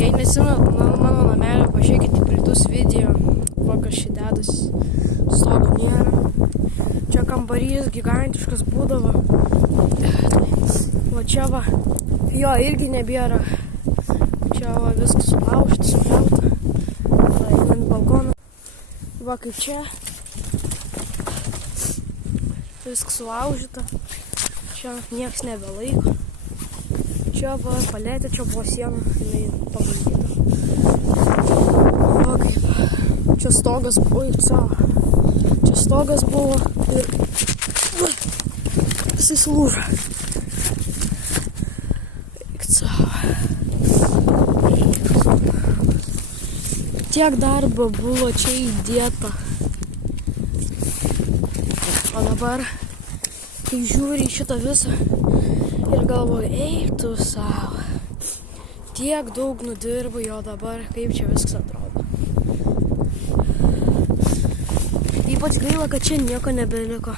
Jei nesinat mano namelio, pažiūrėkite praeitus video, kokios šidedas, stogo nėra. Čia kambarys gigantiškas būdavo. Va čia va, jo irgi nebėra. Čia va viskas sulaužta, supjauta. Va einant balkoną. Va kaip čia. Viskas sulaužyta. Čia nieks nebelaiko. Čia va paletė, čia buvo siena, jinai pabandyta. Va kaip. Čia stogas buvo ir savo. Čia stogas buvo ir jisai sulūžo. Tiek darbo buvo čia įdėta. O dabar, kai žiūri į šitą visą ir galvoju, eik tu savo. Tiek daug nudirbai, o dabar kaip čia viskas atrodo. Ypač gaila, kad čia nieko nebeliko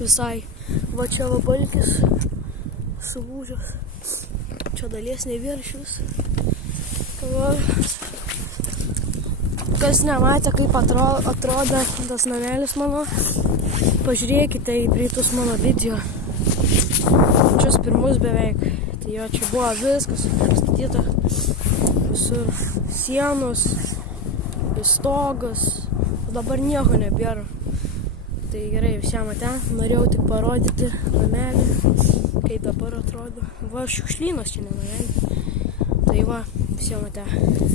visai. Va čia va balkis sulūžęs. Čia dalies nebėra iš vis. Va. Kas nematė, kaip atrodo tas namelis mano, pažiūrėkite į praeitus mano video. Čia pirmus beveik. Tai jo, čia buvo viskas pastatyta. Visur sienos, stogas. Dabar nieko nebėra. Tai gerai, visiems ate. Norėjau tik parodyti namelį, kaip dabar atrodo. Va, šiukšlynas čia ne namelį. Tai va, visiems ate.